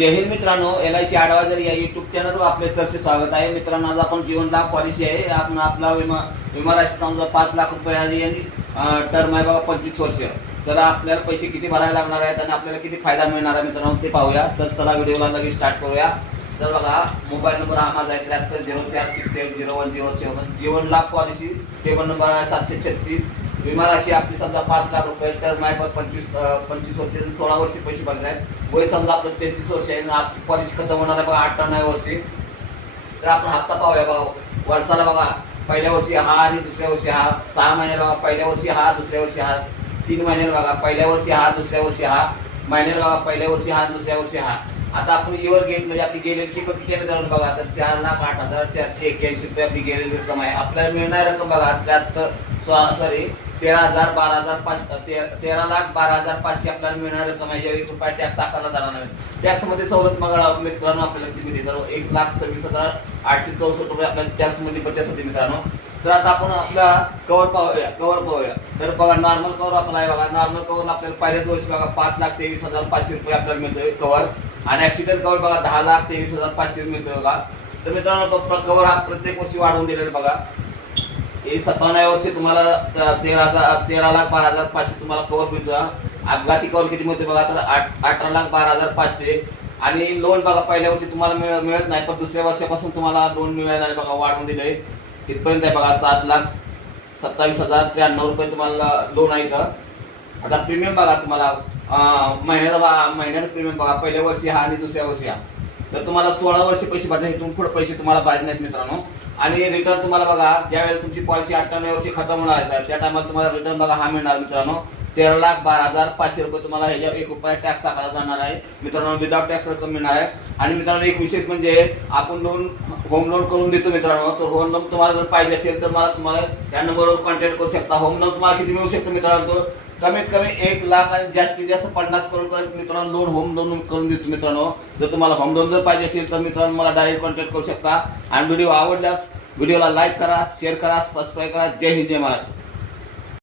जय हिंद मित्रांनो, LIC adviser या YouTube चॅनलवर आपले सरसे स्वागत आहे. मित्रांनो, आज आपण जीवन लाभ पॉलिसी आहे. आपण आपला विमा राशी समजा 5 लाख रुपये आली आणि टर्म आहे बघा 25 वर्ष. तर आपल्याला पैसे किती भरायला लागणार आहेत आणि आपल्याला किती फायदा मिळणार आहे मित्रांनो ते पाहूया. तर चला व्हिडिओला लगेच स्टार्ट करूया. तर बघा, मोबाईल नंबर हा माझा आहे 7304680107. जीवन लाभ पॉलिसी टेबल नंबर आहे 736. विमा राशी आपली समजा 5 लाख रुपये, टर्म आहे 25 वर्ष, 16 वर्ष पैसे भरले आहेत. वय समजा आपलं 33 वर्ष आहे. आपली पॉलिसी खतम होणार आहे बघा 98 वर्षी. तर आपण हप्ता पाहूया बघा. वर्षाला बघा, पहिल्या वर्षी हा आणि दुसऱ्या वर्षी हा, 6 महिन्याला बघा पहिल्या वर्षी हा, दुसऱ्या वर्षी हा, 3 महिन्याला बघा पहिल्या वर्षी हा, दुसऱ्या वर्षी हा, महिन्याला बघा पहिल्या वर्षी हा, दुसऱ्या वर्षी हा. आता आपण युअर गेट म्हणजे आपली गेलेली किंमत किती आहे मित्रांनो बघा. तर 4,08,481 रुपये आपली गेलेली रक्कम आहे. आपल्याला मिळणार रक्कम बघा 13,12,500 आपल्याला मिळणार रक्कम आहे. 1 रुपया टॅक्स आकारला जाणार नाही. टॅक्समध्ये सवलत बघा मित्रांनो आपल्याला किती मिळते. तर 1,26,864 रुपये आपल्याला टॅक्समध्ये बचत होते मित्रांनो. तर आता आपण आपला कवर पाहूया. तर बघा, नॉर्मल कवर आपला आहे बघा. नॉर्मल कवर आपल्याला पहिल्याच वर्षी बघा 5,23,500 रुपये आपल्याला मिळतोय कवर. आणि ऍक्सिडेंट कवर बघा 10,23,500 मिळतोय बघा. तर मित्रांनो, कवर हा प्रत्येक वर्षी वाढवून दिलेला बघा. हे 57 वर्षी तुम्हाला 13,12,500 तुम्हाला कवर मिळतो. अपघाती कवर किती मिळते बघा. तर 18,12,500. आणि लोन बघा, पहिल्या वर्षी तुम्हाला मिळत नाही, पण दुसऱ्या वर्षापासून तुम्हाला लोन मिळायला बघा वाढवून दिलंय. तिथपर्यंत आहे बघा 7,27,093 रुपये तुम्हाला लोन आहे. इथं आता प्रीमियम बघा, तुम्हाला महिन्याचा प्रीमियम बघा. पहिल्या वर्षी हा आणि दुसऱ्या वर्षी हा. तर तुम्हाला 16 वर्ष पैसे भरायचे. इथून पुढे पैसे तुम्हाला भरायचे नाहीत मित्रांनो. आणि रिटर्न तुम्हाला बघा, ज्यावेळेला तुमची पॉलिसी 98 वर्षी खतम होणार आहे त्या टायमाला तुम्हाला रिटर्न बघा हा मिळणार मित्रांनो. 13,12,500 रुपये तुम्हाला ह्याच्यावर 1 रुपया टॅक्स आकारला जाणार आहे मित्रांनो. विदाउट टॅक्स रक्कम मिळणार आहे. आणि मित्रांनो, एक विशेष म्हणजे आपण होम लोन करून देतो मित्रांनो. तर होम लोन तुम्हाला जर पाहिजे असेल तर तुम्हाला या नंबरवर कॉन्टॅक्ट करू शकता. होम लोन तुम्हाला किती मिळू शकतं मित्रांनो. तो कमीत कमी 1 लाख आणि जास्तीत जास्त 50 करोड मित्रांनो लोन होम लोन करून देतो मित्रांनो. जर तुम्हाला होम लोन जर पाहिजे असेल तर मित्रांनो मला डायरेक्ट कॉन्टॅक्ट करू शकता. आणि व्हिडिओ आवडल्यास व्हिडिओला लाईक करा, शेअर करा, सबस्क्राईब करा. जय हिंद, जय महाराष्ट्र.